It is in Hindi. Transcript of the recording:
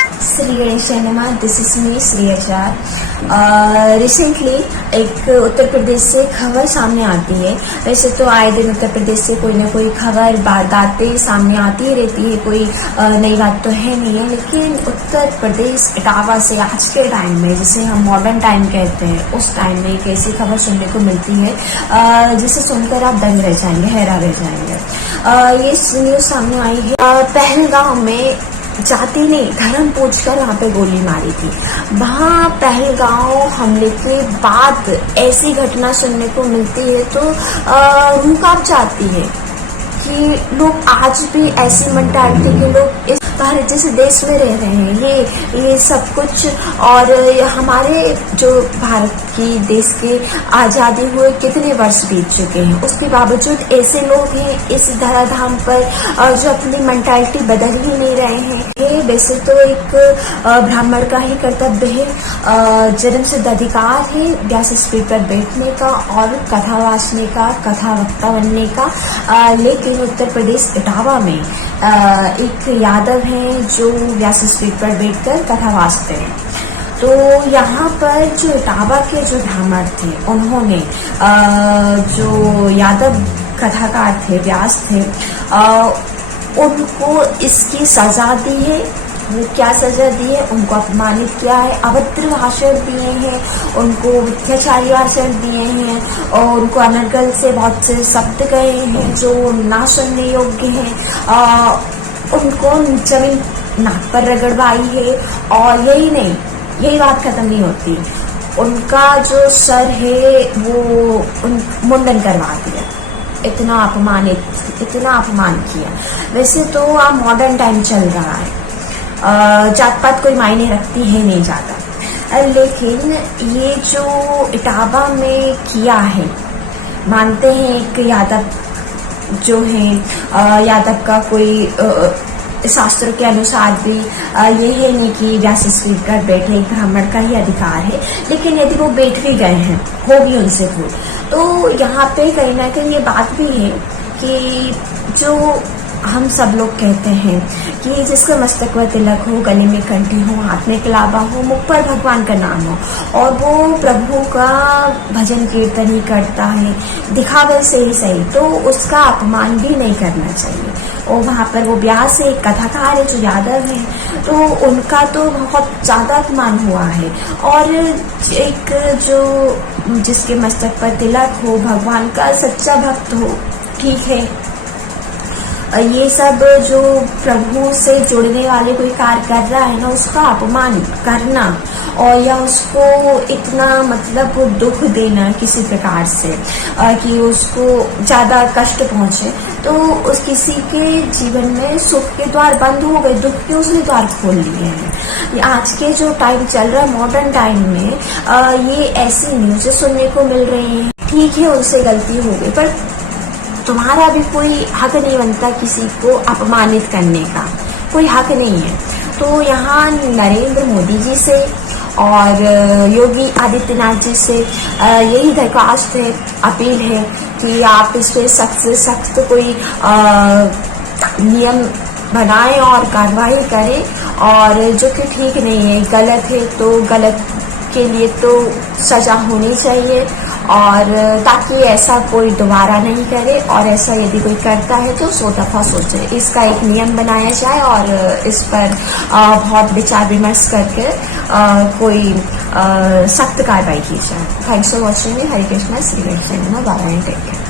श्री गणेश नमः। दिस इज मी श्री आचार। रिसेंटली एक उत्तर प्रदेश से खबर सामने आती है। वैसे तो आए दिन उत्तर प्रदेश से कोई ना कोई खबर बातें सामने आती ही रहती है, कोई नई बात तो है नहीं है। लेकिन उत्तर प्रदेश इटावा से आज के टाइम में, जिसे हम मॉडर्न टाइम कहते हैं, उस टाइम में एक ऐसी खबर सुनने को मिलती है जिसे सुनकर आप दंग रह जाएंगे, हैरान रह जाएंगे। ये न्यूज सामने आई है। पहलगांव में जाति ने धर्म पूछकर वहाँ पे गोली मारी थी। वहाँ पहलगांव हमले के बाद ऐसी घटना सुनने को मिलती है तो रूह कांप जाती है कि लोग आज भी ऐसी मेंटालिटी के लोग इस भारत जैसे देश में रह रहे हैं। ये सब कुछ, और हमारे जो भारत की देश के आज़ादी हुए कितने वर्ष बीत चुके हैं, उसके बावजूद ऐसे लोग हैं इस धराधाम पर जो अपनी मेंटालिटी बदल ही नहीं रहे हैं। ये वैसे तो एक ब्राह्मण का ही कर्तव्य है, जन्मसिद्ध अधिकार है व्यासपीठ पर बैठने का और कथा वाचने का, कथा वक्ता बनने का। लेकिन उत्तर प्रदेश इटावा में एक यादव हैं जो व्यासपीठ पर बैठकर कथा वाचते हैं। तो यहाँ पर जो इटावा के जो ब्राह्मण थे, उन्होंने जो यादव कथाकार थे, व्यास थे, उनको इसकी सजा दी है। वो क्या सजा दी है? उनको अपमानित किया है, अभद्र भाषण दिए हैं, उनको मिथ्याचारी भाषण दिए हैं, और उनको अनर्गल से बहुत से शब्द गए हैं जो ना सुनने योग्य हैं। उनको जमीन नाक पर रगड़वाई है। और यही नहीं, यही बात खत्म नहीं होती, उनका जो सर है वो मुंडन करवा दिया। इतना अपमान किया। वैसे तो अब मॉडर्न टाइम चल रहा है, जात पात कोई मायने रखती है नहीं ज्यादा। लेकिन ये जो इटावा में किया है, मानते हैं एक यादव जो है, यादव का कोई शास्त्रों के अनुसार भी ये है नहीं कि व्यासपीठ पर बैठे एक ब्राह्मण का ही अधिकार है। लेकिन यदि वो बैठ भी गए हैं, हो भी उनसे भूल, तो यहाँ पे कहीं ना कहीं ये बात भी है कि जो हम सब लोग कहते हैं कि जिसका मस्तक पर तिलक हो, गले में कंठी हो, हाथ में कलावा हो, मुख पर भगवान का नाम हो, और वो प्रभु का भजन कीर्तन ही करता है दिखावे से ही सही, तो उसका अपमान भी नहीं करना चाहिए। और वहाँ पर वो व्यास एक कथाकार है जो यादव है, तो उनका तो बहुत ज्यादा अपमान हुआ है। और एक जो जिसके मस्तक पर तिलक हो, भगवान का सच्चा भक्त हो, ठीक है, ये सब जो प्रभु से जुड़ने वाले कोई कार्य कर रहा है ना, उसका अपमान करना और या उसको इतना मतलब दुख देना किसी प्रकार से कि उसको ज्यादा कष्ट पहुंचे, तो उस किसी के जीवन में सुख के द्वार बंद हो गए, दुख के उसने द्वार खोल लिए हैं। आज के जो टाइम चल रहा है मॉडर्न टाइम में, ये ऐसी न्यूज़ें सुनने को मिल रही हैं। ठीक है, उनसे गलती हो गई, पर तुम्हारा भी कोई हक नहीं बनता किसी को अपमानित करने का, कोई हक नहीं है। तो यहाँ नरेंद्र मोदी जी से और योगी आदित्यनाथ जी से यही दरख्वास्त है, अपील है कि आप इस पे सख्त से सख्त कोई नियम बनाएं और कार्रवाई करें, और जो कि ठीक नहीं है, गलत है तो गलत के लिए तो सजा होनी चाहिए, और ताकि ऐसा कोई दोबारा नहीं करे, और ऐसा यदि कोई करता है तो 100 दफा सोचे। इसका एक नियम बनाया जाए और इस पर बहुत विचार विमर्श करके कोई सख्त कार्रवाई की जाए। Thanks for watching. Hare Krishna, Shri Krishna, bye, take care.